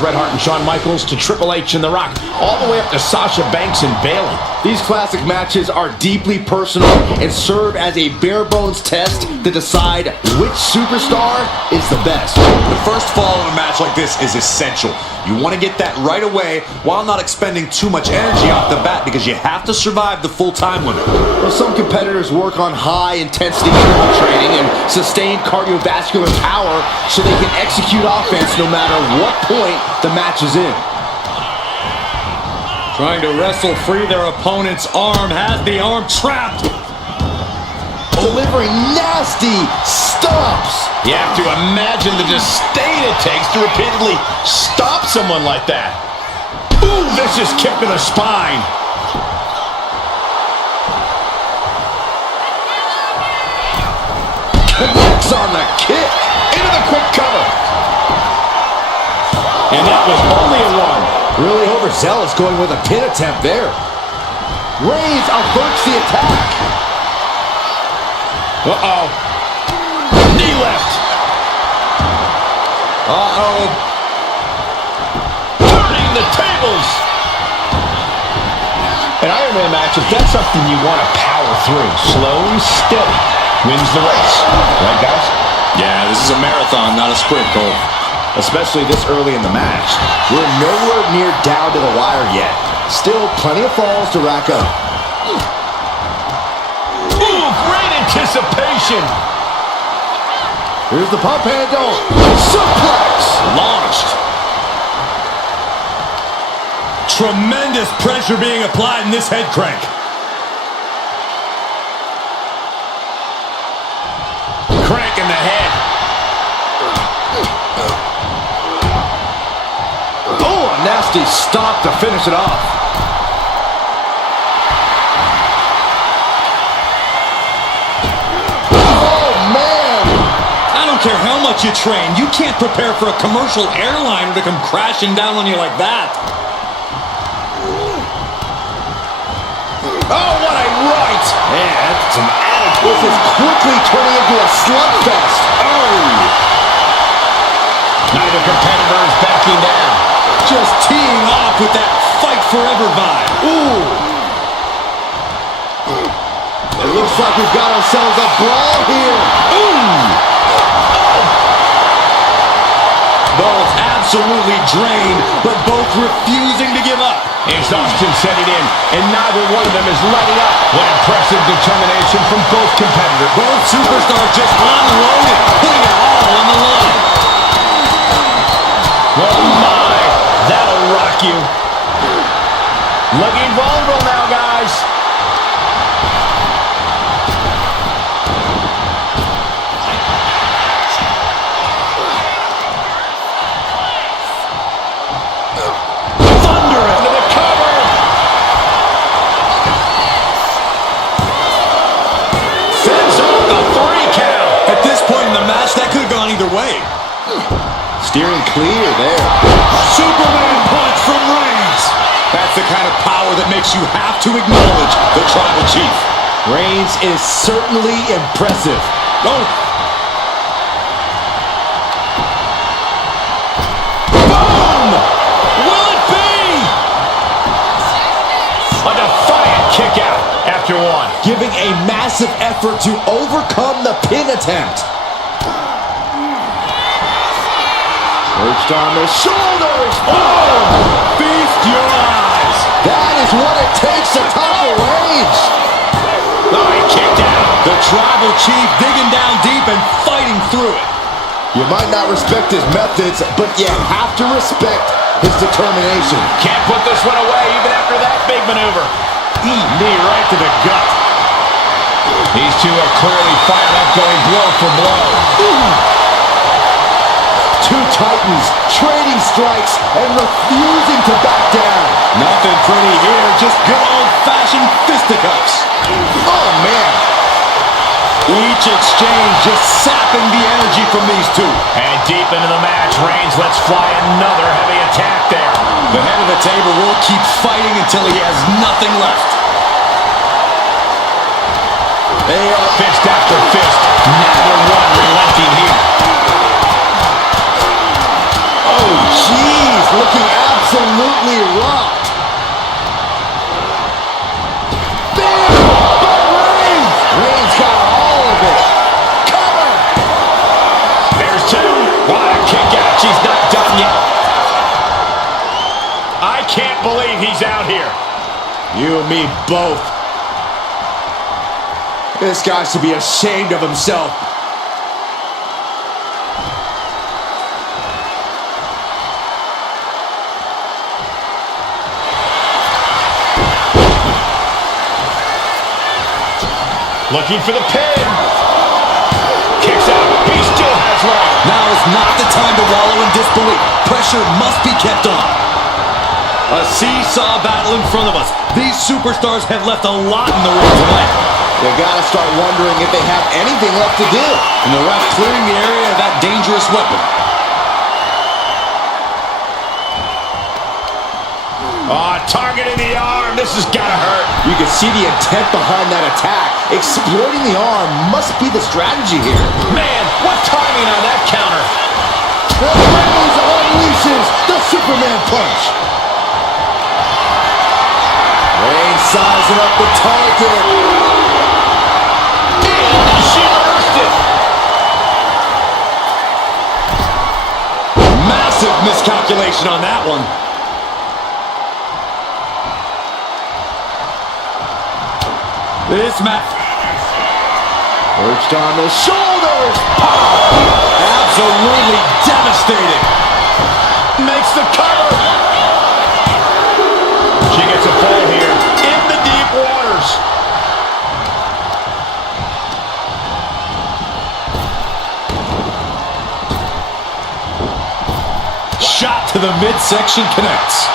Bret Hart and Shawn Michaels to Triple H and The Rock, all the way up to Sasha Banks and Bayley. These classic matches are deeply personal and serve as a bare-bones test to decide which superstar is the best. The first fall in a match like this is essential. You want to get that right away while not expending too much energy off the bat, because you have to survive the full time limit. Well, some competitors work on high-intensity interval training and sustained cardiovascular power so they can execute offense no matter what point the match is in. Trying to wrestle free their opponent's arm, has the arm trapped. Delivering nasty stomps. You have to imagine the disdain it takes to repeatedly stop someone like that. Ooh, vicious kick to the spine. Connects on the kick. Into the quick cover. And that was only a one. Really overzealous going with a pin attempt there. Reigns averts the attack. Uh-oh. Knee left. Uh-oh. Turning the tables. An Iron Man match, if that's something you want to power through, slow and steady wins the race. Right, guys? Yeah, this is a marathon, not a sprint, Cole. Especially this early in the match. We're nowhere near down to the wire yet. Still plenty of falls to rack up. Ooh, great anticipation. Here's the pump handle. Suplex. Launched. Tremendous pressure being applied in this head crank. Crank in the head. Oh, a nasty stop to finish it off. I don't care how much you train, you can't prepare for a commercial airliner to come crashing down on you like that. Oh, what a right! Man, that's some attitude. This is quickly turning into a slugfest. Oh! Neither competitor is backing down. Just teeing off with that fight forever vibe. Ooh! It looks like we've got ourselves a brawl here. Ooh! Both absolutely drained, but both refusing to give up. Exhaustion setting in, and neither one of them is letting up. What impressive determination from both competitors. Both superstars just unloaded, putting it all on the line. Oh my, that'll rock you. Looking vulnerable now, guys. Either way. Steering clear there. Superman punch from Reigns. That's the kind of power that makes you have to acknowledge the Tribal Chief. Reigns is certainly impressive. Oh. Boom! Will it be? A defiant kick out after one. Giving a massive effort to overcome the pin attempt. Perched on the shoulders. Oh! Feast your eyes. That is what it takes to topple Reigns. Oh, he kicked out. The Tribal Chief digging down deep and fighting through it. You might not respect his methods, but you have to respect his determination. Can't put this one away even after that big maneuver. Knee right to the gut. These two are clearly fired up, going blow for blow. Ooh. Two titans trading strikes and refusing to back down. Nothing pretty here, just good old-fashioned fisticuffs. Oh, man. Each exchange just sapping the energy from these two. And deep into the match, Reigns lets fly another heavy attack there. The head of the table will keep fighting until he has nothing left. They are fist after fist. Neither one relenting here. Oh, jeez. can't believe he's out here. You and me both. This guy should be ashamed of himself. Looking for the pin. Kicks out. He still has life. Now is not the time to wallow in disbelief. Pressure must be kept on. A seesaw battle in front of us. These superstars have left a lot in the ring tonight. You gotta start wondering if they have anything left to do. And the ref clearing the area of that dangerous weapon. Targeting the arm. This has got to hurt. You can see the intent behind that attack. Exploiting the arm must be the strategy here. Man, what timing on that counter. The Reigns unleashes the Superman punch. Reigns sizing up the target. And she reversed it. Massive miscalculation on that one. This match. Perched on the shoulders. Absolutely devastating. Makes the cover. She gets a fall here in the deep waters. Shot to the midsection connects.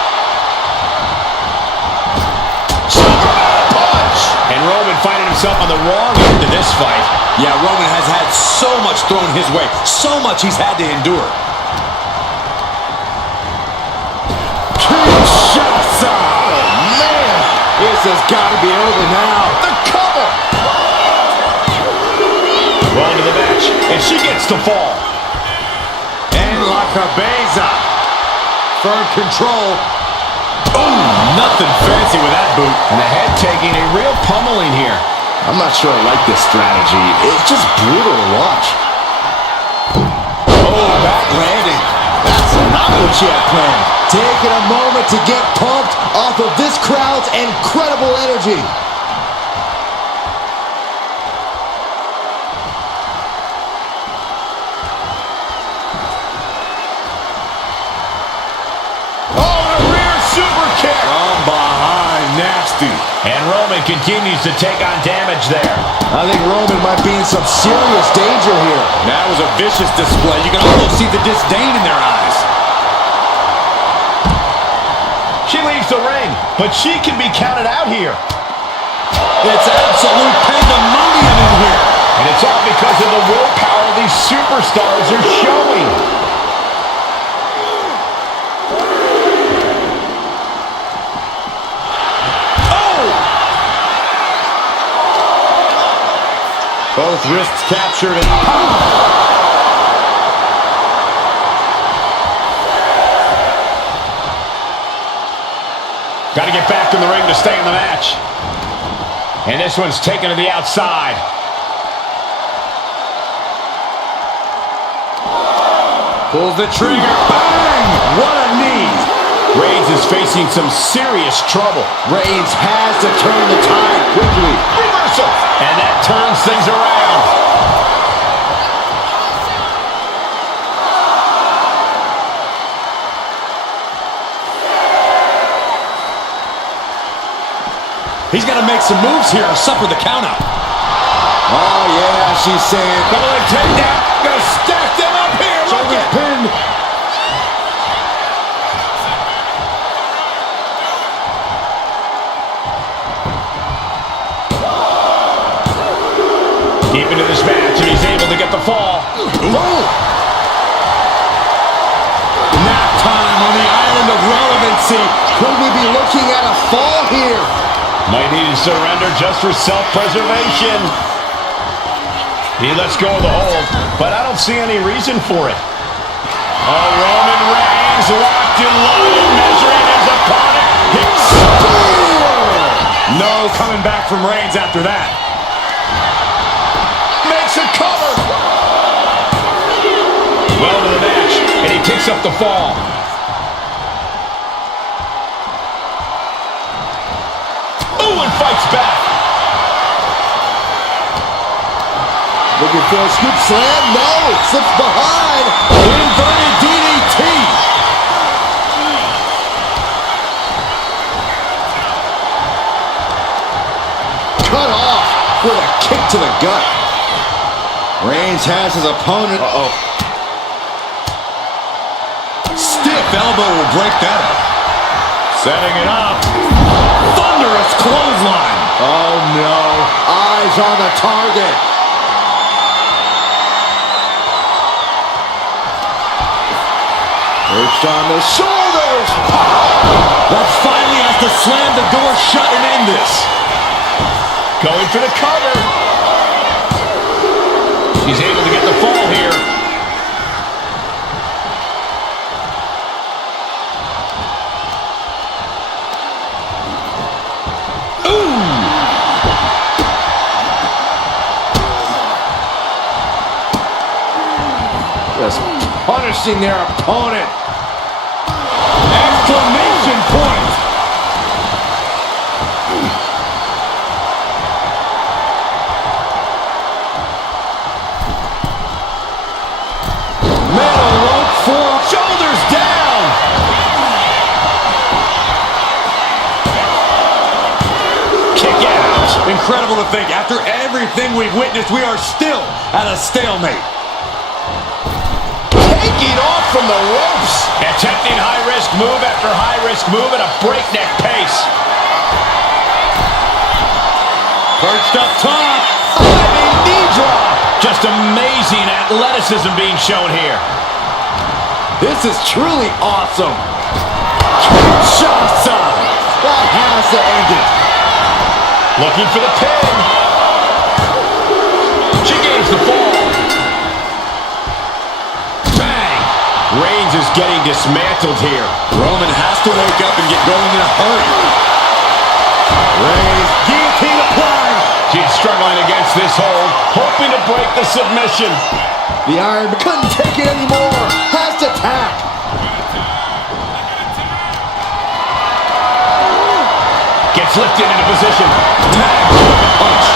And Roman finding himself on the wrong end of this fight. Yeah, Roman has had so much thrown his way. So much he's had to endure. Kinshasa! Oh, man! This has got to be over now. The cover! Well into the match, and she gets the fall. And La Cabeza. Firm control. Ooh, nothing fancy with that boot. And the head taking a real pummeling here. I'm not sure I like this strategy. It's just brutal to watch. Oh, back landing. That's not what she had planned. Taking a moment to get pumped off of this crowd's incredible energy. And Roman continues to take on damage there. I think Roman might be in some serious danger here. That was a vicious display. You can almost see the disdain in their eyes. She leaves the ring, but she can be counted out here. It's absolute pandemonium in here. And it's all because of the willpower these superstars are showing. Both wrists captured and got to get back in the ring to stay in the match. And this one's taken to the outside. pulls the trigger. Bang! What a knee. Reigns is facing some serious trouble. Reigns has to turn the tide quickly. Reversal. And that turns things around. He's got to make some moves here or suffer the countout. Oh, yeah, she's saying. Gonna take down. Gonna stack them up here. Look at Pinned. Deep into this match, and he's able to get the fall. Nap time on the island of relevancy. Could we be looking at a fall here? Might need to surrender just for self-preservation. He lets go of the hold, but I don't see any reason for it. Oh, Roman Reigns locked in line, measuring his opponent. No coming back from Reigns after that. Makes a cover. Well to the match, and he picks up the fall. Ooh, and fights back. Looking for a scoop slam. No, it slips behind. Inverted DDT. Cut off with a kick to the gut. Reigns has his opponent. Stiff elbow will break that up. Setting it up. Thunderous clothesline. Oh no, eyes on the target. Perched on the shoulders. That finally has to slam the door shut and end this. Going for the cover. He's able to get the fall here. Just punishing their opponent. Exclamation point. Metal rope for Shoulders down. Kick out. incredible to think. After everything we've witnessed, we are still at a stalemate. Taking off from the ropes. Attempting high-risk move after high-risk move at a breakneck pace. Perched up top. Flying knee drop. Just amazing athleticism being shown here. This is truly awesome. Kinshasa. That has to end it. Looking for the pin. She gains the fall. Bang. Reigns is getting dismantled here. Roman has to wake up and get going in a hurry. Reigns, guillotine applied. She's struggling against this hold, hoping to break the submission. The Iron Man couldn't take it anymore. Has to tap. Gets lifted into position. Punch.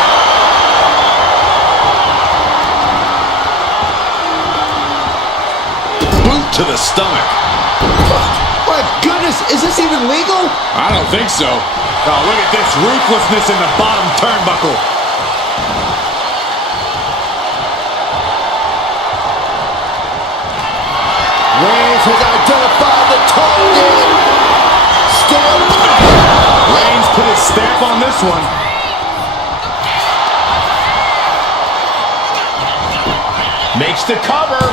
Boot to the stomach. My goodness, is this even legal? I don't think so. Oh, look at this ruthlessness in the bottom turnbuckle. Reigns has identified the target. Still. Reigns put his stamp on this one. Makes the cover.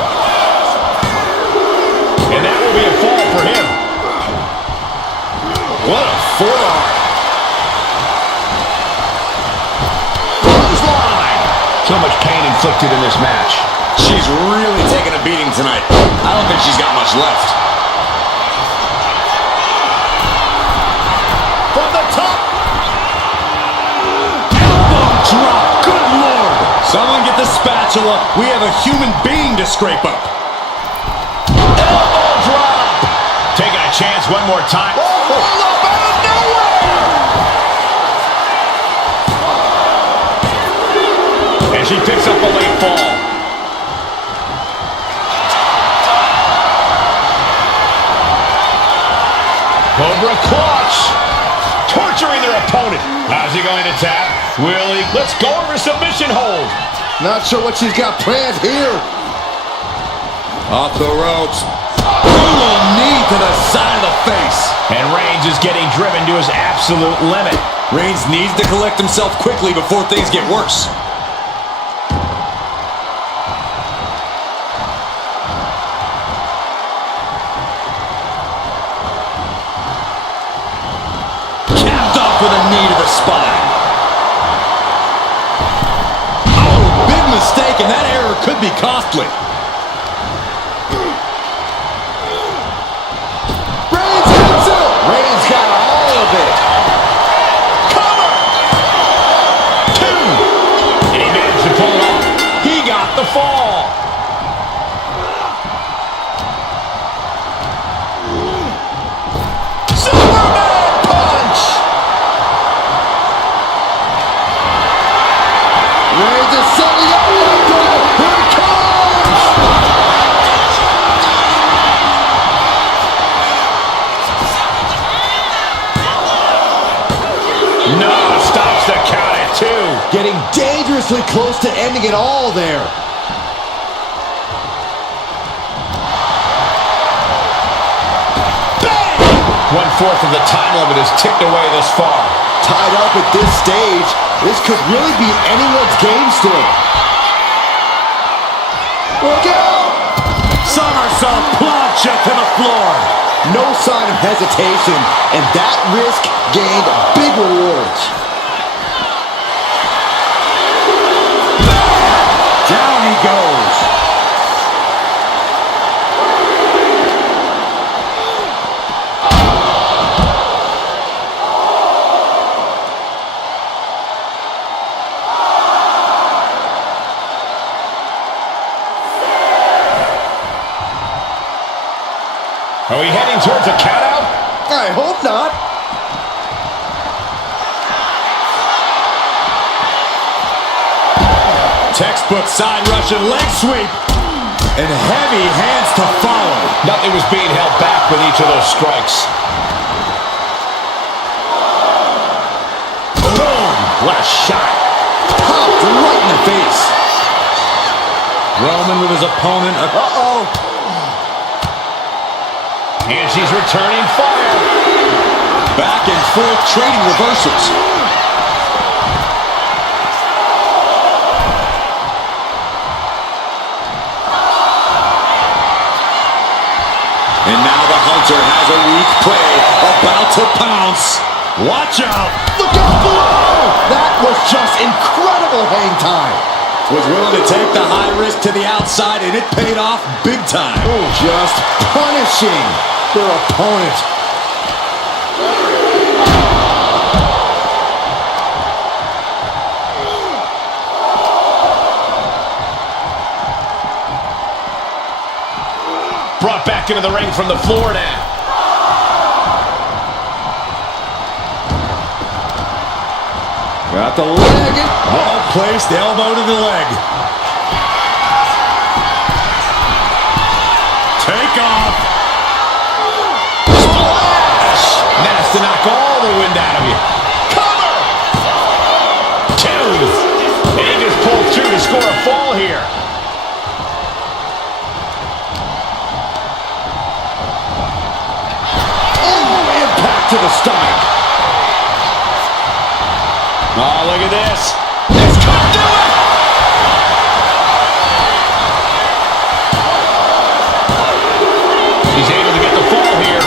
And that will be a fall for him. What a forearm. So much pain inflicted in this match. She's really taking a beating tonight. I don't think she's got much left. From the top. Elbow drop. Good Lord. Someone get the spatula. We have a human being to scrape up. Elbow drop. Taking a chance one more time. Hold up out of nowhere. And she picks up a late fall. Cobra clutch. Torturing their opponent. How's he going to tap? Will he? Let's go over submission hold. Not sure what she's got planned here. Off the ropes. Brutal knee to the side of the face. And Reigns is getting driven to his absolute limit. Reigns needs to collect himself quickly before things get worse. Capped off with a knee to the spine. Oh, big mistake, and that error could be costly. Reigns hits it. Reigns got all of it. Cover. 2. And he managed to pull it off. He got the fall. Superman punch. Getting dangerously close to ending it all there. Bang! 1/4 of the time limit is ticked away this far. Tied up at this stage, this could really be anyone's game still. Look out! Somersault plunge to the floor. No sign of hesitation, and that risk gained big rewards. Down he goes. Are we heading towards a countout? I hope not. Textbook side Russian leg sweep. And heavy hands to follow. Nothing was being held back with each of those strikes. Boom! What a shot. Popped right in the face. Roman with his opponent. Uh-oh. And she's returning fire. Back and forth trading reversals. And now the Hunter has a weak prey about to pounce. Watch out. Look out below! That was just incredible hang time. Was willing to take the high risk to the outside, and it paid off big time. Just punishing their opponent. Brought back into the ring from the floor now. Got the leg. Well placed, elbow to the leg. Take off. Splash! That's to knock all the wind out of you. Cover! 2. And he just pulled through to score a fall here. Oh, impact to the stomach. Oh, look at this. It's come to it! He's able to get the fall here.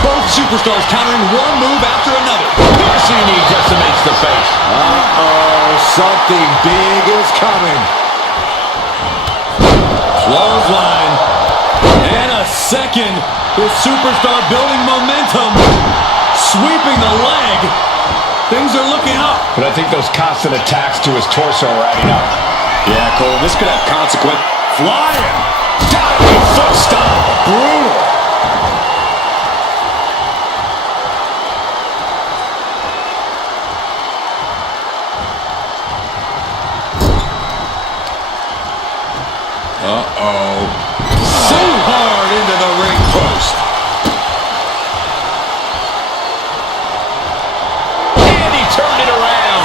Both superstars countering one move after another. Piercing knee decimates the face. Uh-oh, something big is coming. Clothesline. And a second. This superstar building momentum. Sweeping the leg. Things are looking up. But I think those constant attacks to his torso are adding up. Yeah, Cole, this could have consequence. Flying. Diving foot stomp. Brutal. Uh-oh. So hard into the ring post. And he turned it around.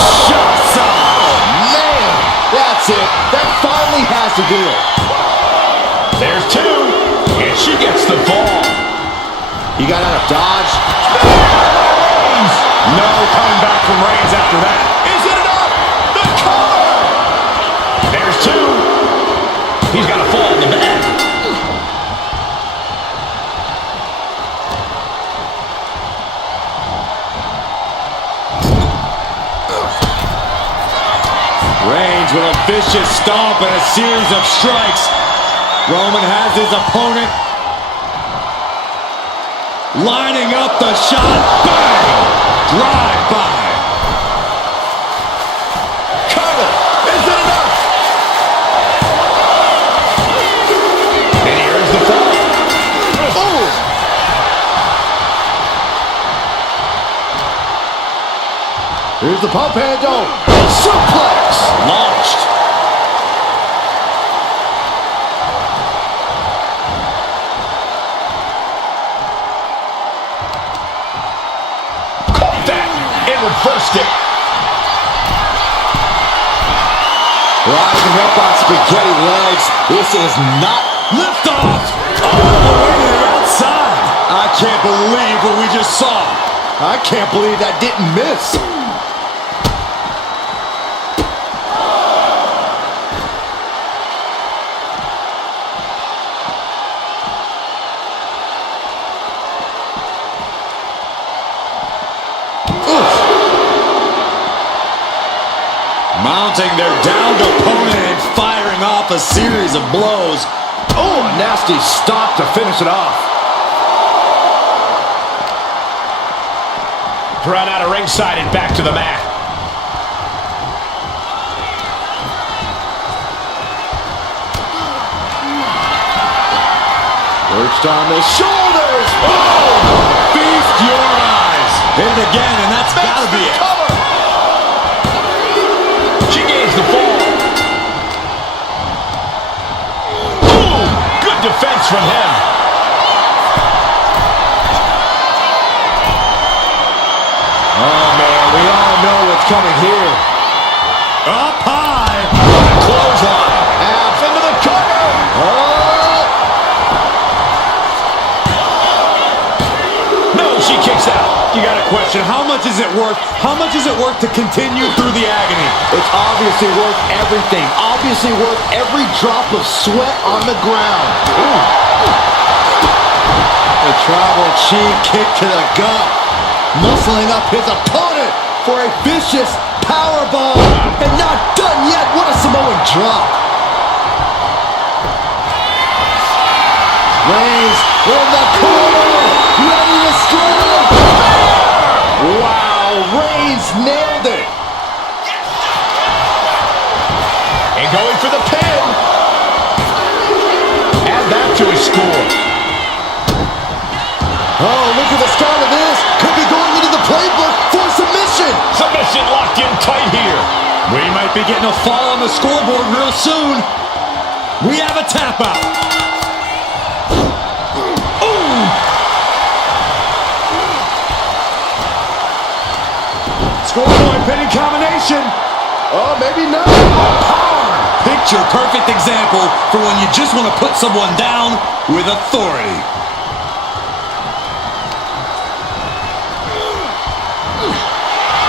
Shots off. Man, that's it. That finally has to do it. There's 2. And she gets the ball. You got out of dodge. No coming back from Reigns after that. Is it enough? The cover! There's 2. He's got a fall in the back. Reigns with a vicious stomp and a series of strikes. Roman has his opponent lining up the shot. Bang! Drive by. Cover! Is it enough? And here's the fall. Oh! 2. 2 2 Here's the pump handle. Suplex. Launched. Caught that and reversed it. Rising up on spaghetti legs. This is not Lift off. All the way to the outside. I can't believe what we just saw. I can't believe that didn't miss. Mounting their downed opponent and firing off a series of blows. Oh, a nasty stop to finish it off. Run out of ringside and back to the mat. Perched on the shoulders. Oh! Feast your eyes. Hit it again, and that's gotta be it. Cover. She gains the fall. Boom! Good defense from him. Oh, man, we all know what's coming here. Up high. Clothesline. Half into the cover. Oh! No, she kicks out. You got a question. How much is it worth? How much is it worth to continue through the agony? It's obviously worth everything. Obviously worth every drop of sweat on the ground. Ooh. The tribal chief kick to the gut. Muscling up his opponent for a vicious powerbomb. And not done yet. What a Samoan drop. Reigns in the corner. Ready to strike. Wow, Reigns nailed it. And going for the pin. Add that to his score. Oh, look at the start of this. Could be going into the playbook for submission. Submission locked in tight here. We might be getting a fall on the scoreboard real soon. We have a tap out. Ooh. Scoreboard pinning combination. Oh, maybe not. Power. Picture perfect example for when you just want to put someone down with authority.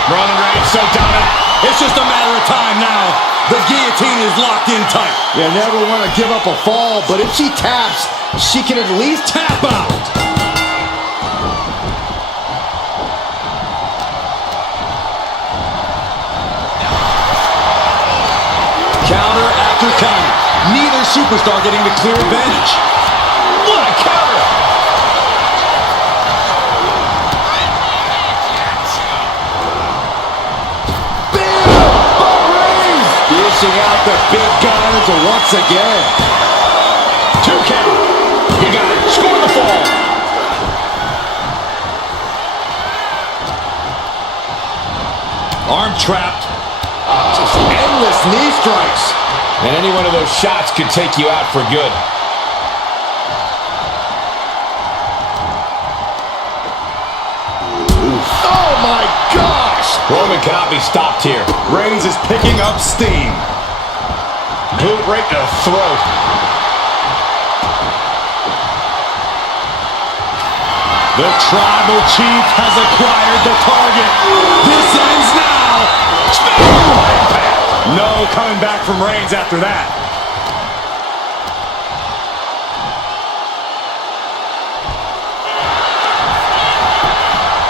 Roman Reigns so dominant. It's just a matter of time now. The guillotine is locked in tight. You never want to give up a fall, but if she taps, she can at least Tap out. Counter after counter. Neither superstar getting the clear advantage. What a counter. dishing out the big guns once again. 2 count. You got it. Score the fall. Arm trapped. Just endless knee strikes. And any one of those shots could take you out for good. Oh my gosh! Roman cannot be stopped here. Reigns is picking up steam. Boot right to the throat. The tribal chief has acquired the target. This ends now. No coming back from Reigns after that.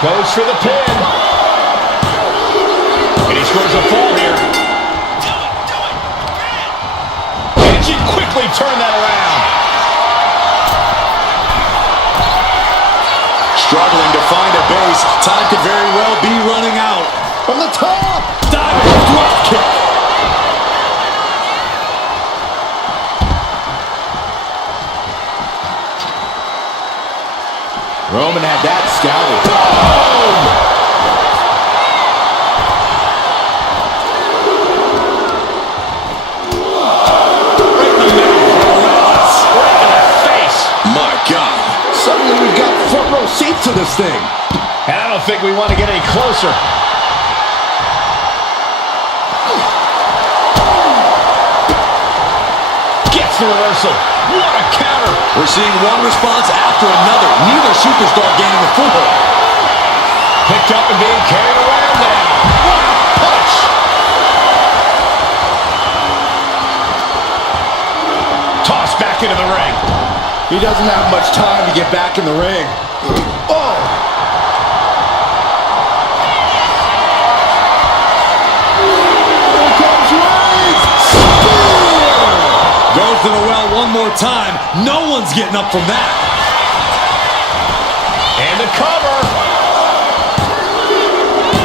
Goes for the pin. And he scores a fall here. And she quickly turned that around. Struggling to find a base. Time could very well be running out. From the top! Diving drop kick. Roman had that scouted. Suddenly we've got front row seats to this thing. And I don't think we want to get any closer. Gets the reversal. What a counter. We're seeing one response after another. Neither superstar gaining the foothold. Picked up and being carried around now. What a punch. Tossed back into the ring. He doesn't have much time to get back in the ring. Oh! Here comes Reigns! Spear! Goes to the well one more time. No one's getting up from that. And the cover.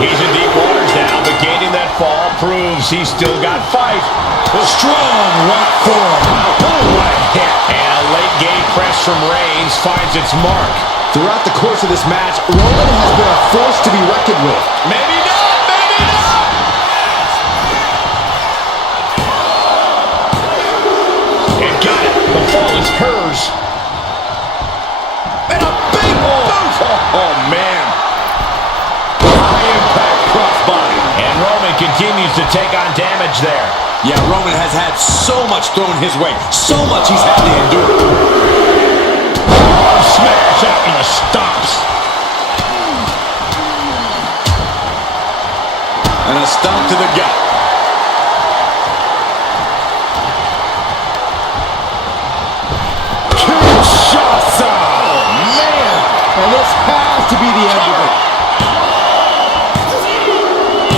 He's in deep waters now, but gaining that fall proves he's still got fight. Strong right forearm. Oh, what a hit. And a late game press from Reigns finds its mark. Throughout the course of this match, Roman has been a force to be reckoned with. Maybe not, maybe not. And got it. The fall is hers. And a big boot. Oh, man. High impact crossbody. And Roman continues to take on damage there. Yeah, Roman has had so much thrown his way. So much he's had to endure. Oh, smash out in the stomps. And a stomp to the gut. Kinshasa! Oh, man! And this has to be the end of it.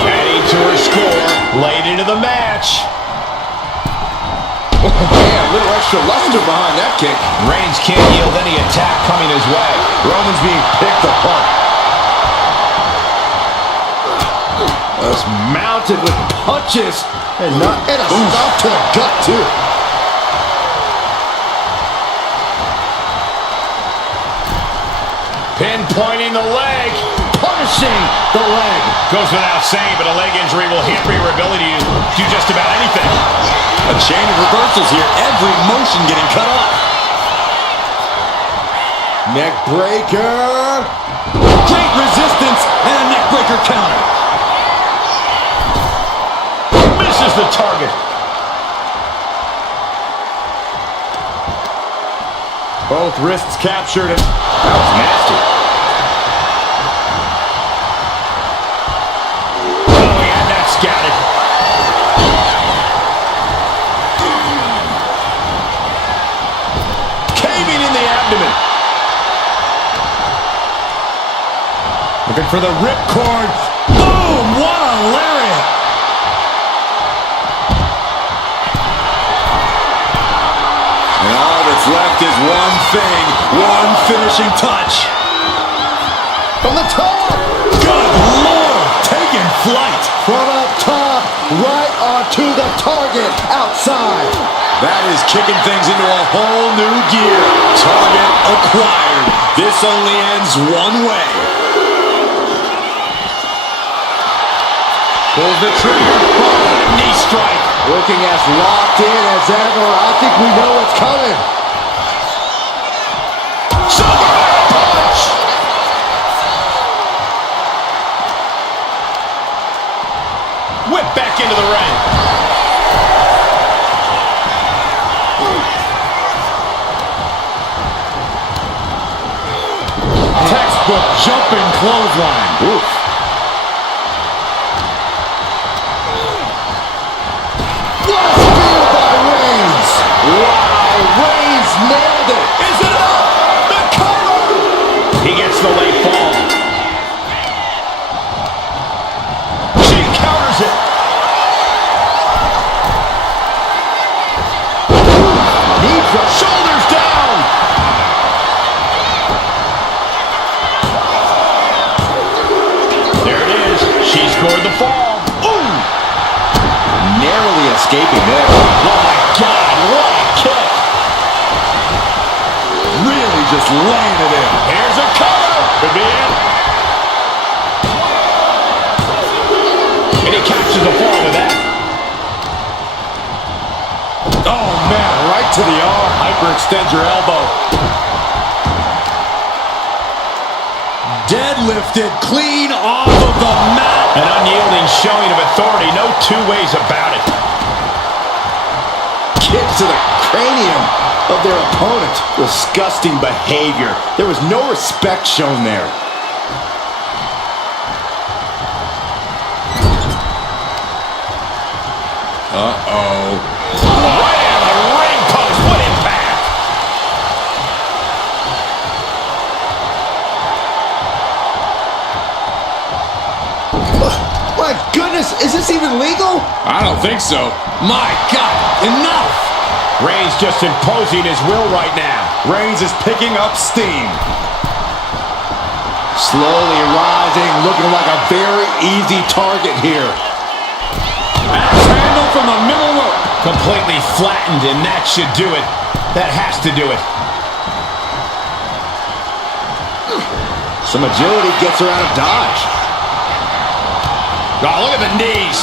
Adding to her score late into the match. Man, a little extra luster behind that kick. Reigns can't yield any attack coming his way. Roman's being picked apart. Just mounted with punches and a stomp to the gut, too. Pinpointing the leg. Punishing the leg. Goes without saying, but a leg injury will hamper your ability to do just about anything. A chain of reversals here. Every motion getting cut off. Neck breaker. Great resistance and a neck breaker counter. Misses the target. Both wrists captured, and that was nasty. Oh, yeah, that's scouted. Caving in the abdomen. Looking for the ripcord. Boom! What a lariat! And all that's left is one thing, one finishing touch. From the top! Good Lord! Taking flight. From up top, right onto the target outside. That is kicking things into a whole new gear. Target acquired. This only ends one way. Pulls the trigger. Oh, knee strike. Looking as locked in as ever. I think we know what's coming. Punch! Whip back into the ring. Textbook jumping clothesline. Oof. What a spear by Reigns! Wow, Reigns nailed it! Is it up? The cover! He gets the late fall. She counters it. Knee drop. Shoulders down. There it is. She scored the fall. Ooh! Narrowly escaping there. Oh my God, what a kick. Really just laying it in. Here's a cover. Could be it. And he catches the fall with that. Oh, man, right to the arm. Hyperextend your elbow. Deadlifted clean off of the mat. An unyielding showing of authority. No two ways about it. Kicks to the cranium of their opponent. Disgusting behavior. There was no respect shown there. Uh-oh. Right on the ring post. What impact! My goodness, is this even legal? I don't think so. My God, enough! Reigns just imposing his will right now. Reigns is picking up steam. Slowly rising, looking like a very easy target here. Axe handle from the middle rope. Completely flattened, and that should do it. That has to do it. Some agility gets her out of dodge. Oh, look at the knees.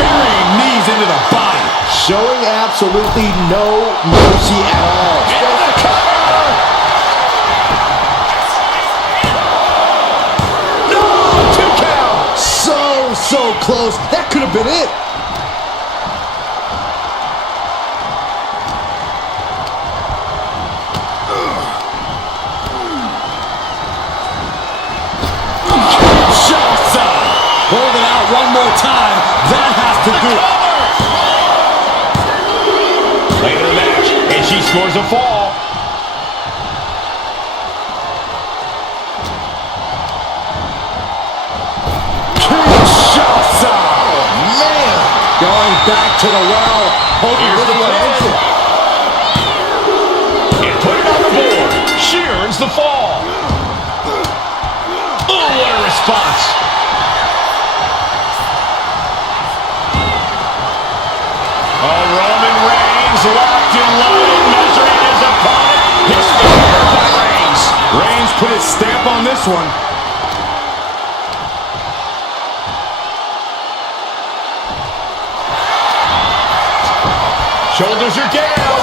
Burying knees into the body. Showing absolutely no mercy at all. Into the cover. No! 2 count! So close. That could have been it. Hold it out one more time. That has to do it. Later in the match, and she scores a fall. Kinshasa. Man! Going back to the well. Hoping Here's this the one ends it. And put it on the board. She earns the fall. Oh, what a response. Roman Reigns locked and loaded, measuring his opponent. His finger by Reigns. Reigns put his stamp on this one. Shoulders are down.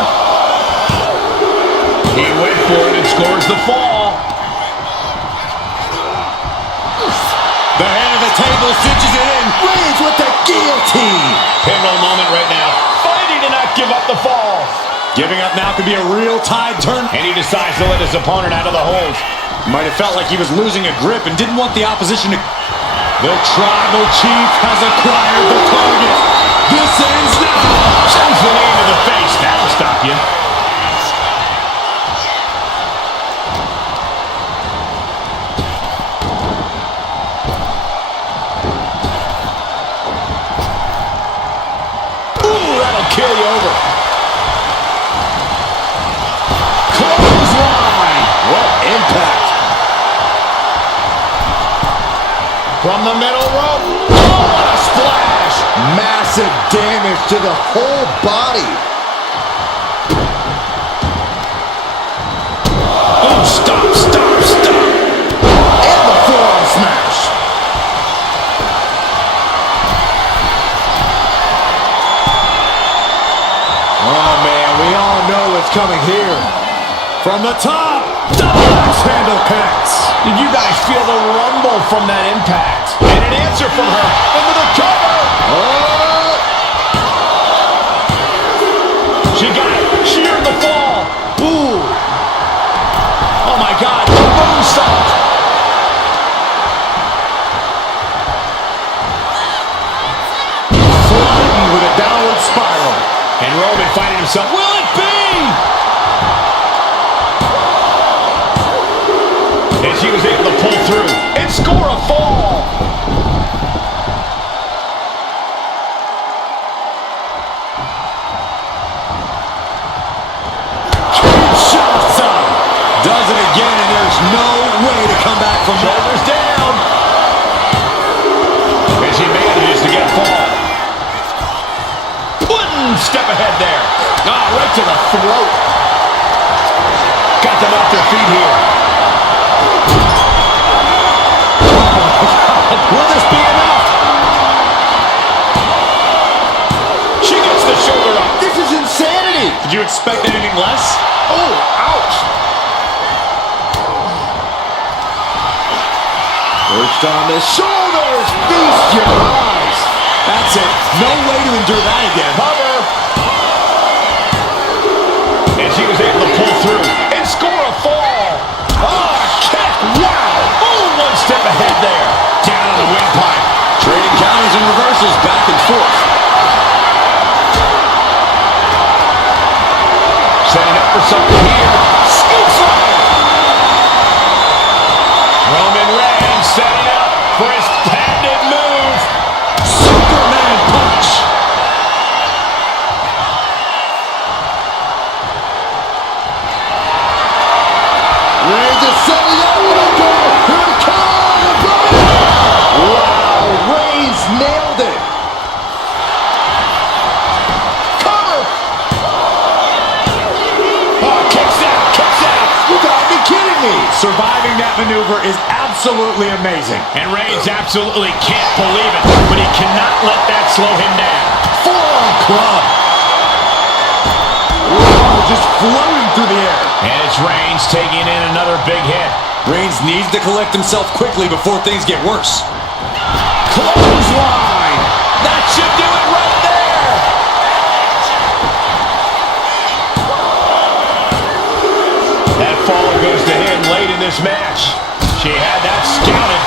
He went for it and scores the fall. The head of the table cinches it in. Reigns with the guillotine. Pivotal moment right now. Fighting to not give up the fall. Giving up now could be a real tide turn. And he decides to let his opponent out of the hold. Might have felt like he was losing a grip and didn't want the opposition to... The tribal chief has acquired the target. This ends now. Sends the knee to the face. That'll stop you. Ooh, that'll kill you over. Clothesline. What impact. From the middle rope. Oh, what a splash. Massive damage to the whole body. Oh, stop. And the forearm smash. Oh, man, we all know what's coming here. From the top, double axe handle connects. Did you guys feel the rumble from that impact? And an answer from her into the cover. Oh! She got it. She earned the fall. Ooh. Oh, my God. Moonsault. Flattened with a downward spiral. And Roman finding himself. Will it be? And she was able to pull through and score a fall. Kinshasa does it again, and there's no way to come back from that. Shoulders down. And she manages to get a fall. One step ahead there. Ah, right to the throat. Got them off their feet here. Will this be enough? She gets the shoulder up. This is insanity. Did you expect anything less? Oh, ouch. Perched on the shoulders. Feast your eyes. That's it. No way to endure that again. Cover. And she was able to pull through and score a fall. Oh, kick. Wow. Oh, one step ahead there. Down on the windpipe. Trading counters and reversals back and forth. Setting up for something here. Scoop slam. Roman Reigns setting up for his patented move. Superman punch. Reigns is setting up. Here it comes. Wow, Reigns nailed it. Cover. Oh, kicks out, kicks out. You gotta be kidding me. Surviving that maneuver is absolutely amazing. And Reigns absolutely can't believe it, but he cannot let that slow him down. Forearm club. Whoa, just floating through the air. And it's Reigns taking in another big hit. Reigns needs to collect himself quickly before things get worse. Clothesline. That should do it right there. That fall goes to him late in this match. She had that scouted.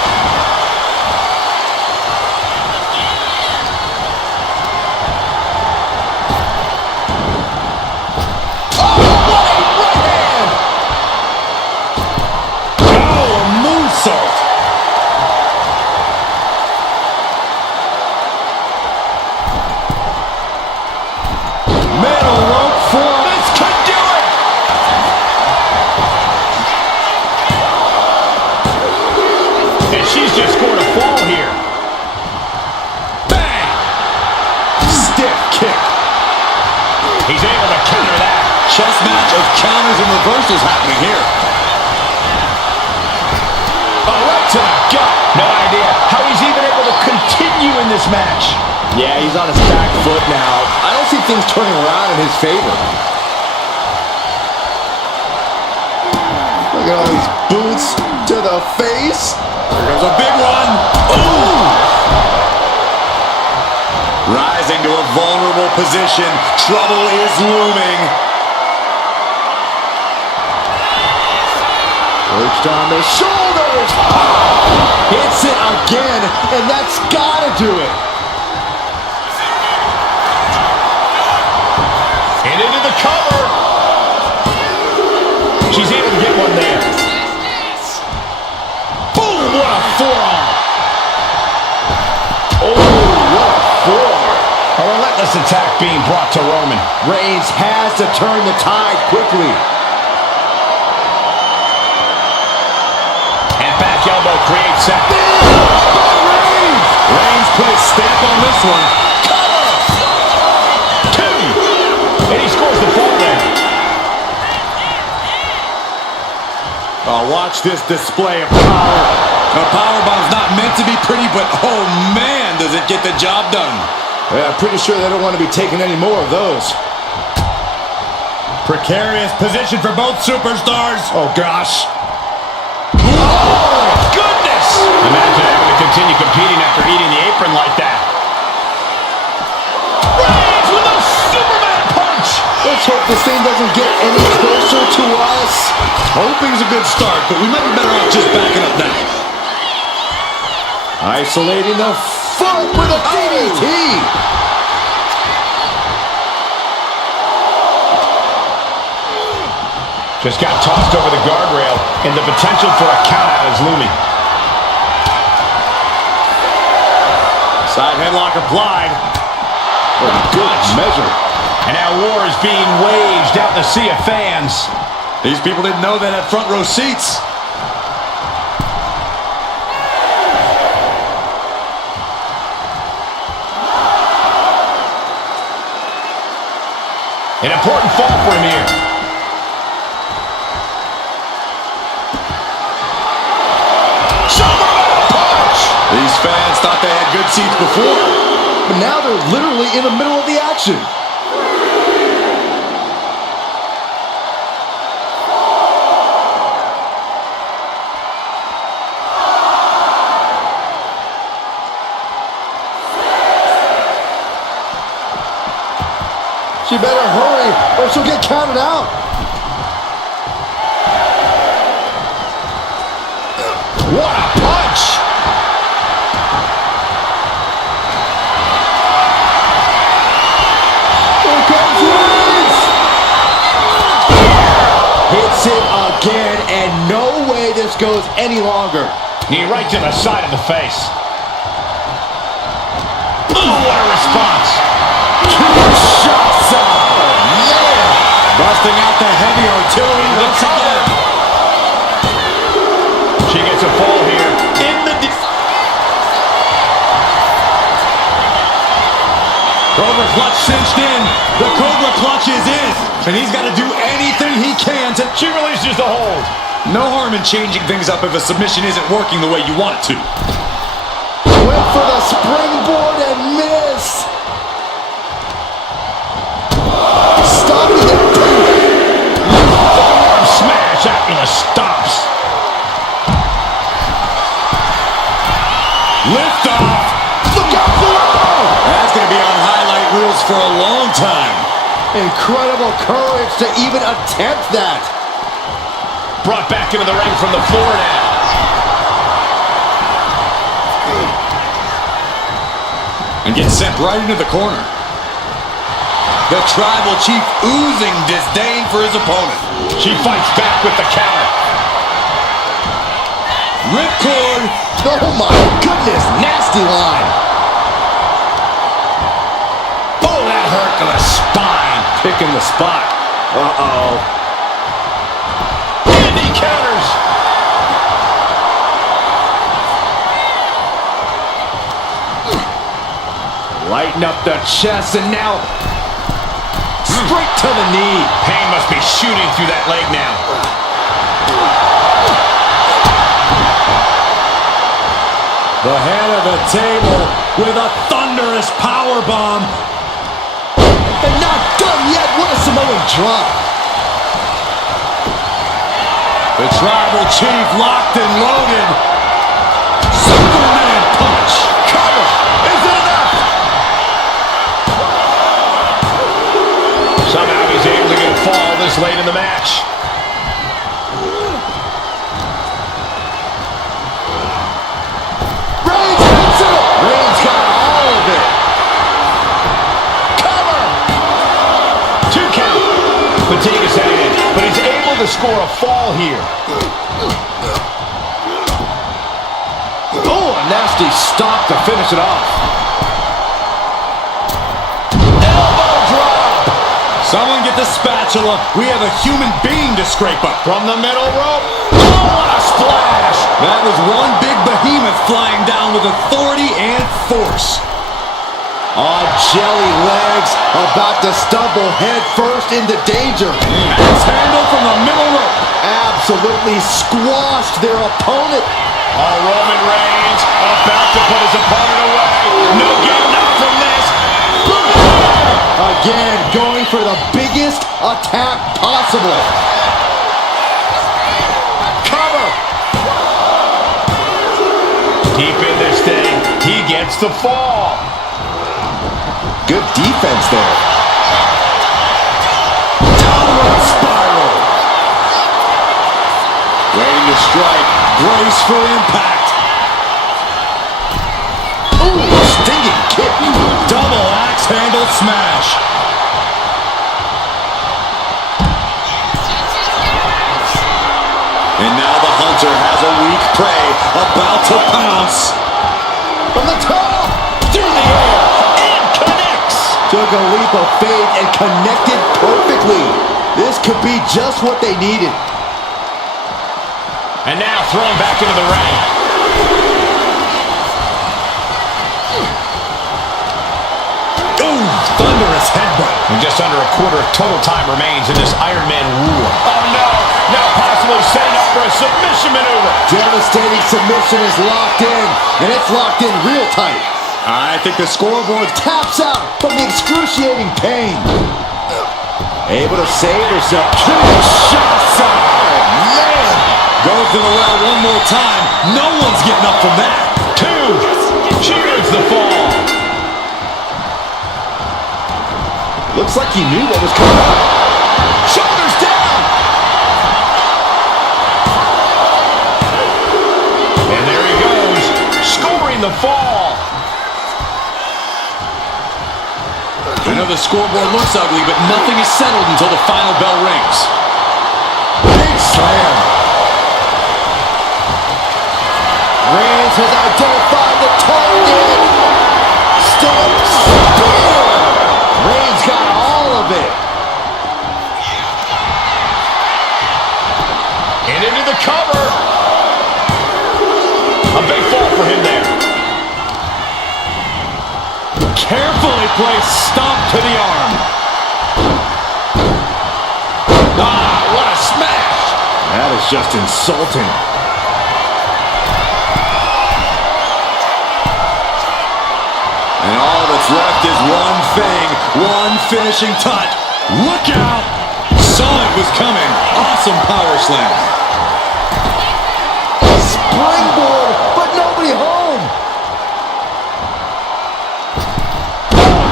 She's just scored a fall here. Bang! Stiff kick. He's able to counter that. Chess match of counters and reversals happening here. Oh, right to the gut. No idea how he's even able to continue in this match. Yeah, he's on his back foot now. I don't see things turning around in his favor. Look at all these boots to the face. Here goes a big one. Ooh! Rising to a vulnerable position. Trouble is looming. Perched on the shoulders. Hits it again, and that's gotta do it. And into the cover. She's able to get one there. Boom! What a forearm. Oh, what a forearm. A relentless attack being brought to Roman. Reigns has to turn the tide quickly. And back elbow creates that. Reigns put his stamp on this one. Cover! Two! And he scores the fall there. Oh, watch this display of power. A powerbomb's not meant to be pretty, but oh man, does it get the job done. Yeah, I'm pretty sure they don't want to be taking any more of those. Precarious position for both superstars. Oh gosh. Oh, goodness! Imagine having to continue competing after eating the apron like that. Reigns with a Superman punch! Let's hope this thing doesn't get any closer to us. Hoping's a good start, but we might be better off just backing up now. Isolating the foot with a DDT. Just got tossed over the guardrail, and the potential for a countout is looming. Side headlock applied. What a good measure. And now war is being waged out in the sea of fans. These people didn't know that had front row seats. An important fall for him here. These fans thought they had good seats before. But now they're literally in the middle of the action. She better hurry or she'll get counted out. What a punch! Here comes Reigns! Hits it again, and no way this goes any longer. Knee right to the side of the face. Oh, what a response! Shots out! Man! Busting out the heavy artillery once again. She gets a fall here. Cobra clutch cinched in. The Cobra clutch is in. And he's got to do anything he can to... She releases the hold. No harm in changing things up if a submission isn't working the way you want it to. Went for the springboard and miss. Stopping it. Forearm smash after the stops. Lift off. Look out below. That's going to be on highlight reels for a long time. Incredible courage to even attempt that. Brought back into the ring from the floor now. And gets sent right into the corner. The Tribal Chief oozing disdain for his opponent. She fights back with the counter. Ripcord. Oh my goodness, nasty line. Oh, that hurt to the spine. Picking the spot. Uh-oh. And he counters. Lighten up the chest and now straight to the knee. Pain must be shooting through that leg now. The head of the table with a thunderous power bomb. And not done yet. What a Samoan drop. The Tribal Chief locked and loaded. Superman punch. Cover. Is it enough? Somehow he's able to get a fall this late in the match. Reigns hits it. Reigns got all of it. Cover. 2 count. Fatigue is setting in, but he's able to score a fall here. Oh, a nasty stop to finish it off. Elbow drop. Someone get the spatula. We have a human being to scrape up. From the middle rope. Oh, what a splash. That was one big behemoth flying down with authority and force. Oh, jelly legs about to stumble head first into danger. Axe handle from the middle rope. Absolutely squashed their opponent. Oh, Roman Reigns about to put his opponent away. No getting up from this. Again, going for the biggest attack possible. Cover. Deep in this thing, he gets the fall. Good defense there. Downward spiral. Waiting to strike. Brace for impact. Ooh, stinging kick. Double axe handle smash. And now the hunter has a weak prey about to pounce. From the top. Through the air. And connects. Took a leap of faith and connected perfectly. This could be just what they needed. And now thrown back into the ring. Ooh, thunderous headbutt. And just under a quarter of total time remains in this Iron Man war. Oh no! Now possibly setting up for a submission maneuver. Devastating submission is locked in, and it's locked in real tight. I think the scoreboard Taps out from the excruciating pain. Able to save herself. Two shots out. Man. goes to the well one more time. No one's getting up from that. 2. Cheers the fall. Looks like he knew what was coming up. Shoulders down. And there he goes, scoring the fall. I know the scoreboard looks ugly, but nothing is settled until the final bell rings. Big slam. Reigns has identified the target. Stomp spear. Reigns got all of it. And into the cover. A big fall for him there. Carefully placed stomp to the arm. Ah, what a smash! That is just insulting. And all that's left is one thing, one finishing touch. Look out! Saw it was coming. Awesome power slam. Springboard, but nobody home.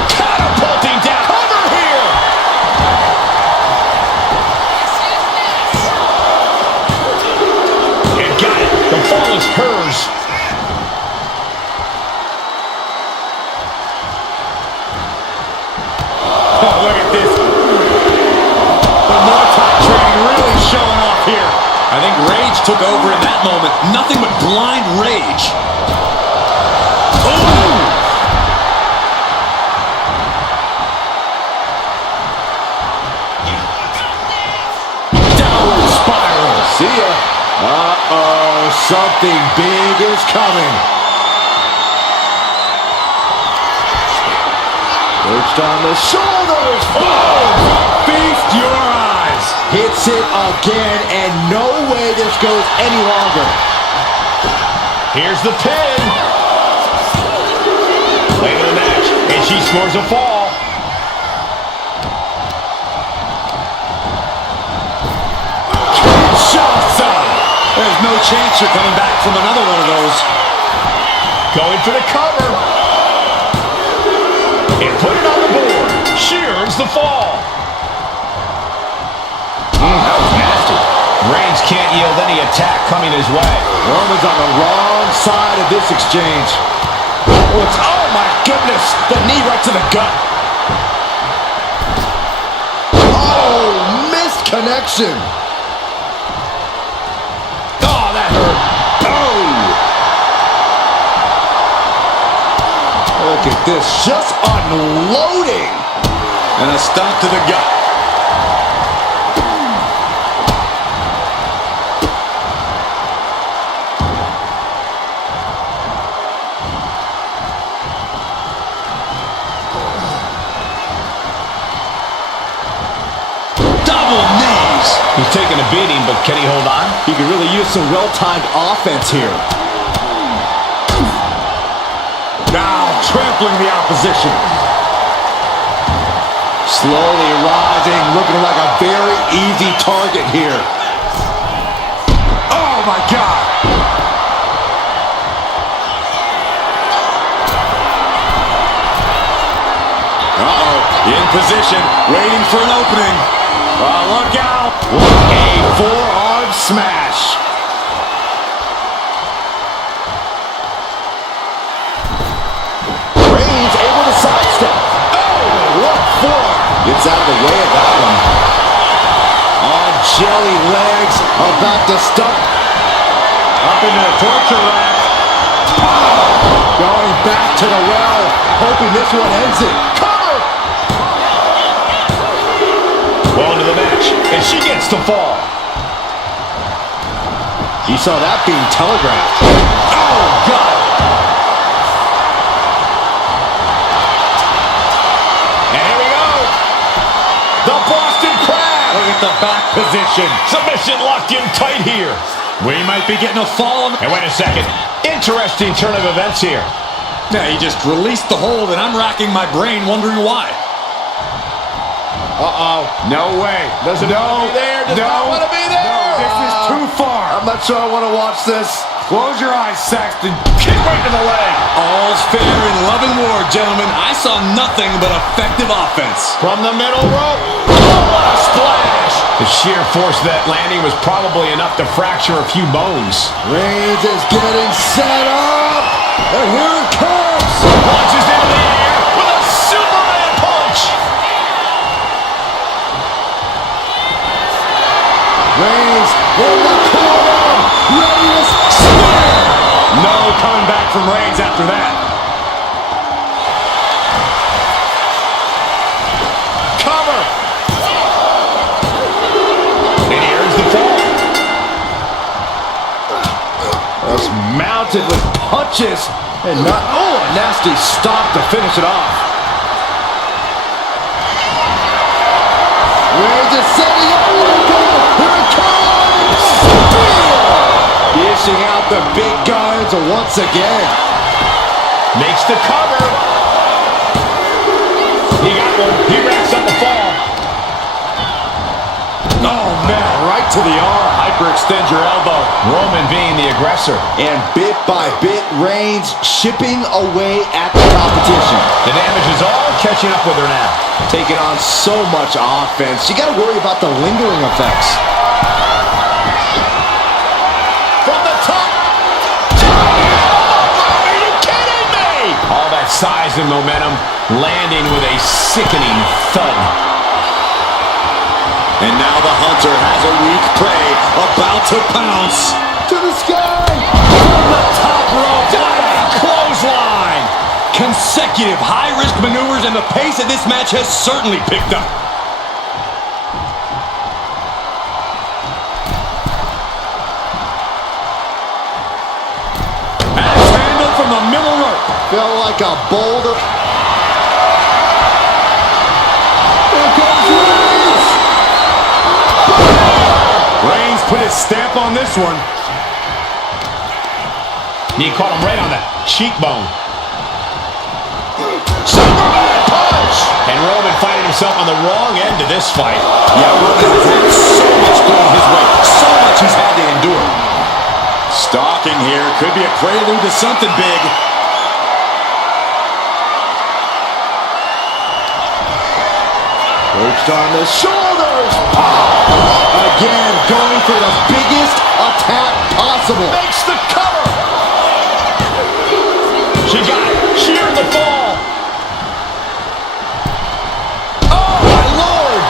Catapulting down. Cover here. And got it. The fall is hers. Oh, look at this. The Muay Thai training really showing off here. I think rage took over in that moment. Nothing but blind rage. Ooh! Downward spiral. See ya. Uh-oh, something big is coming. Perched on the shoulders. Oh! Feast your eyes. Hits it again, and no way this goes any longer. Here's the pin. Late in the match, and she scores a fall. Kinshasa. There's no chance you're coming back from another one of those. Going for the cover. And put it on the board. She earns the fall. That was nasty. Reigns can't yield any attack coming his way. Roman's on the wrong side of this exchange. Oh my goodness, the knee right to the gut. Oh, missed connection. Oh, that hurt. Oh. Look at this, just unloading. And a stomp to the gut. He's taking a beating, but can he hold on? He could really use some well-timed offense here. Now trampling the opposition. Slowly rising, looking like a very easy target here. Oh my God. Uh-oh, in position, waiting for an opening. Look out. A forearm smash. Reigns able to sidestep. Oh, what forearm. Gets out of the way of that one. On jelly legs, about to stump. Up into the torture rack. Going back to the well, hoping this one ends it. Cover! Well into the match, and she gets the fall. You saw that being telegraphed. Oh, God. And here we go. The Boston Crab. Look at the back position. Submission locked in tight here. We might be getting a fall. And wait a second. Interesting turn of events here. Yeah, he just released the hold, and I'm racking my brain wondering why. Uh-oh. No way. Doesn't want to be there. Does not want to be there. No, this is too far. I'm not sure I want to watch this. Close your eyes, Saxton. Kick right to the leg. All's fair in love and war, gentlemen. I saw nothing but effective offense. From the middle rope. Oh, what a splash. The sheer force of that landing was probably enough to fracture a few bones. Reigns is getting set up. And here it comes. Launches into the air with a Superman punch. Reigns in the corner. Ready to spear. No coming back from Reigns after that. Cover. And here's the fall. Just mounted with punches. And not, oh, a nasty stop to finish it off. Reigns is setting up. Here it comes. Dishing out the big guns once again. Makes the cover. He got one. He wraps up the fall. Oh, man, right to the arm. Hyperextend your elbow. Roman being the aggressor. And bit by bit, Reigns chipping away at the competition. The damage is all catching up with her now. Taking on so much offense. You got to worry about the lingering effects. From the top. Are you kidding me? All that size and momentum landing with a sickening thud. And now the hunter has a weak prey about to pounce. To the sky. From the top rope. Diving clothesline. Consecutive high-risk maneuvers, and the pace of this match has certainly picked up. And it's handled from the middle rope. Felt like a boulder. Here comes Reigns. Reigns put his stamp on this one. He caught him right on the cheekbone. Superman punch! And Roman finding himself on the wrong end of this fight. Yeah, Roman has had so much thrown his way. So much he's had to endure. Stalking here could be a prelude to something big. Perched on the shoulders. Again, going for the biggest attack possible. Makes the cover. She got it. She earned the fall. Oh, my Lord.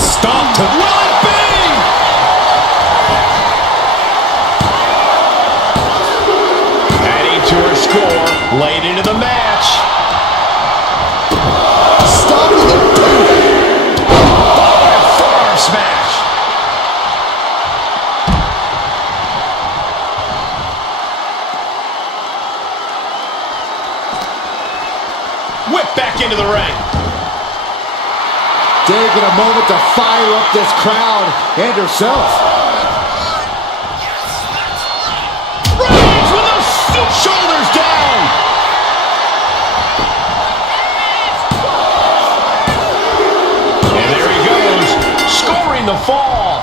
Stop to Will it be? Adding to her score late into the match. Stopping the Forearm smash. Whip back into the ring. taking a moment to fire up this crowd and herself. Reigns with the shoulders down. And there he goes, scoring the fall.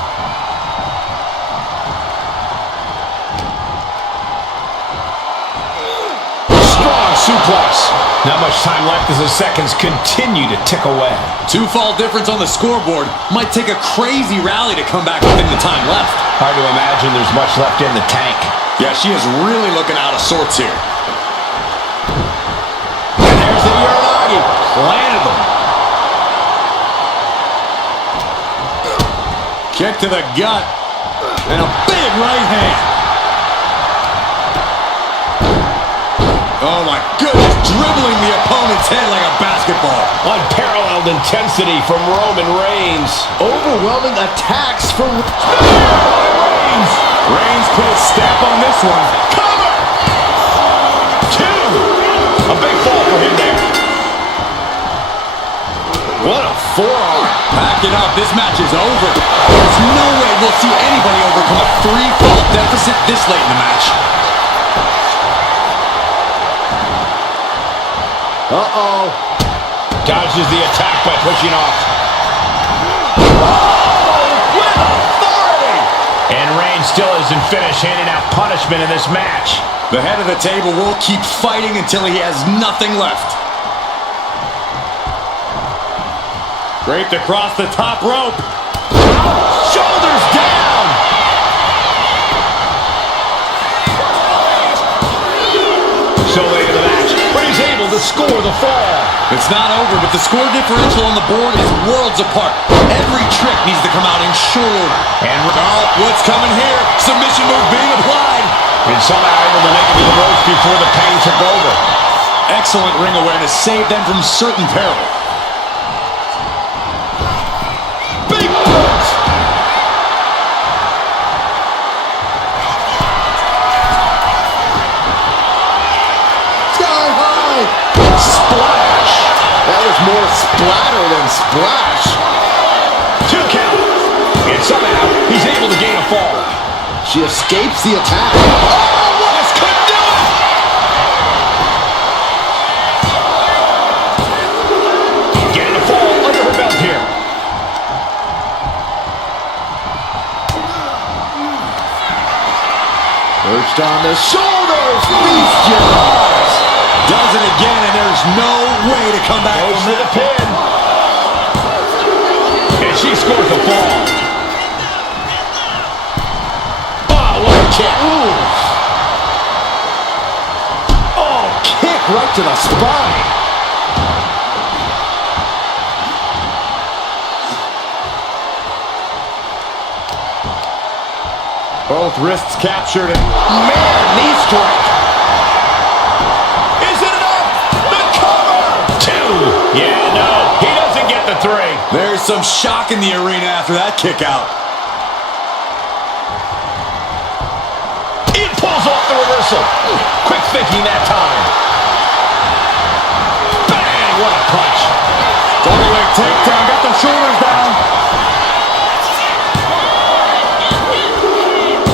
Strong suplex. Not much time left as the seconds continue to tick away. 2-fall difference on the scoreboard. Might take a crazy rally to come back within the time left. Hard to imagine there's much left in the tank. Yeah, she is really looking out of sorts here. And there's the Uranagi. Landed them. Kick to the gut. And a big right hand. Oh my goodness, dribbling the opponent's head like a basketball. Unparalleled intensity from Roman Reigns. Overwhelming attacks from Reigns. Reigns put his stamp on this one. Cover. 2. A big fall for him there. What a forearm. Pack it up, this match is over. There's no way we'll see anybody overcome a 3-fall deficit this late in the match. Uh-oh. Dodges the attack by pushing off. Oh, with authority. And Reigns Reigns still isn't finished handing out punishment in this match. The head of the table will keep fighting until he has nothing left. Draped across the top rope. Shoulders down. So late in the match, but he's able to score the fall. It's not over, but the score differential on the board is worlds apart. Every trick needs to come out in short order. And what's coming here? Submission move being applied. And somehow able to make it to the ropes before the pain took over. Excellent ring awareness saved them from certain peril. Big punch. Sky high. Splash. That was more splatter than splash. 2 count. And somehow he's able to gain a fall. She escapes the attack. Oh, what couldn't do it! Getting a fall under her belt here. Perched on the shoulders. Feast your eyes. Does it again, and there's no way to come back Goes from for the that. pin. And she scores the fall. Kick. Oh, kick right to the spine. Both wrists captured. And Man, knee strike. Is it enough? The cover! 2. Yeah, no. He doesn't get the 3. there's some shock in the arena after that kick out. Pulls off the reversal. Quick thinking that time. Bang! What a punch. Double leg takedown. Got the shoulders down.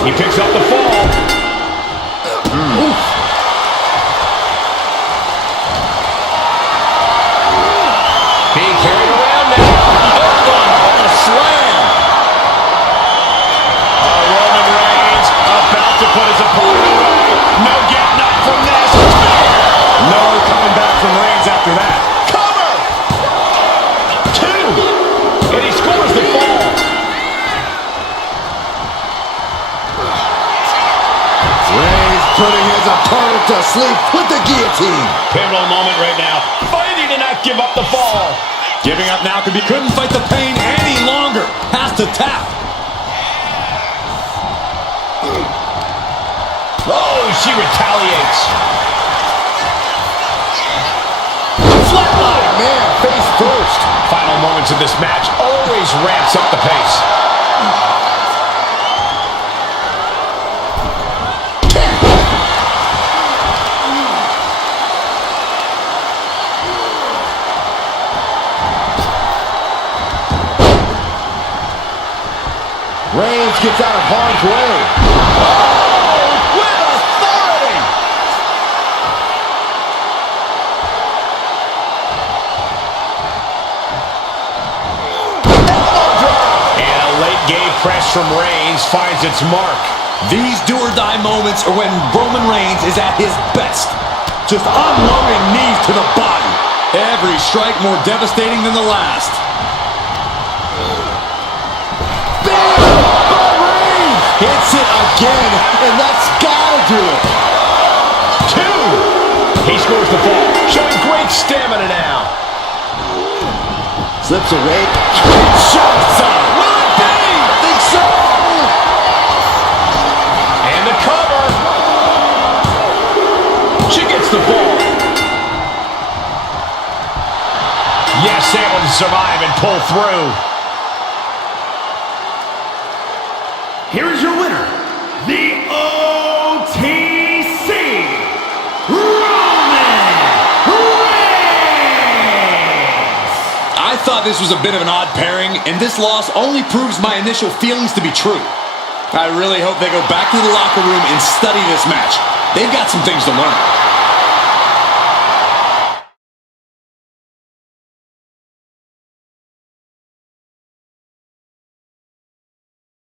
He picks up the fall. Being carried around now. Oh, a slam. Roman Reigns about to put his opponent away. No getting up from this. No coming back from Reigns after that. Cover! 2. And he scores the fall. Reigns putting his opponent to sleep with the guillotine. Pivotal moment right now. Fighting to not give up the fall. Giving up now couldn't fight the pain any longer. Has to tap. Oh, she retaliates. Flatline. Man, face first. Final moments of this match always ramps up the pace. Reigns gets out of harm's way. With authority. And a late game press from Reigns finds its mark. These do-or-die moments are when Roman Reigns is at his best. Just unloading knees to the body. Every strike more devastating than the last. Hits it again, and that's gotta do it. 2. He scores the fall, showing great stamina now. Slips away. Shots up. Will it be? I think so. And the cover. She gets the fall. Yes, able to survive and pull through. Here is your winner, the OTC, Roman Reigns! I thought this was a bit of an odd pairing, and this loss only proves my initial feelings to be true. I really hope they go back to the locker room and study this match. They've got some things to learn.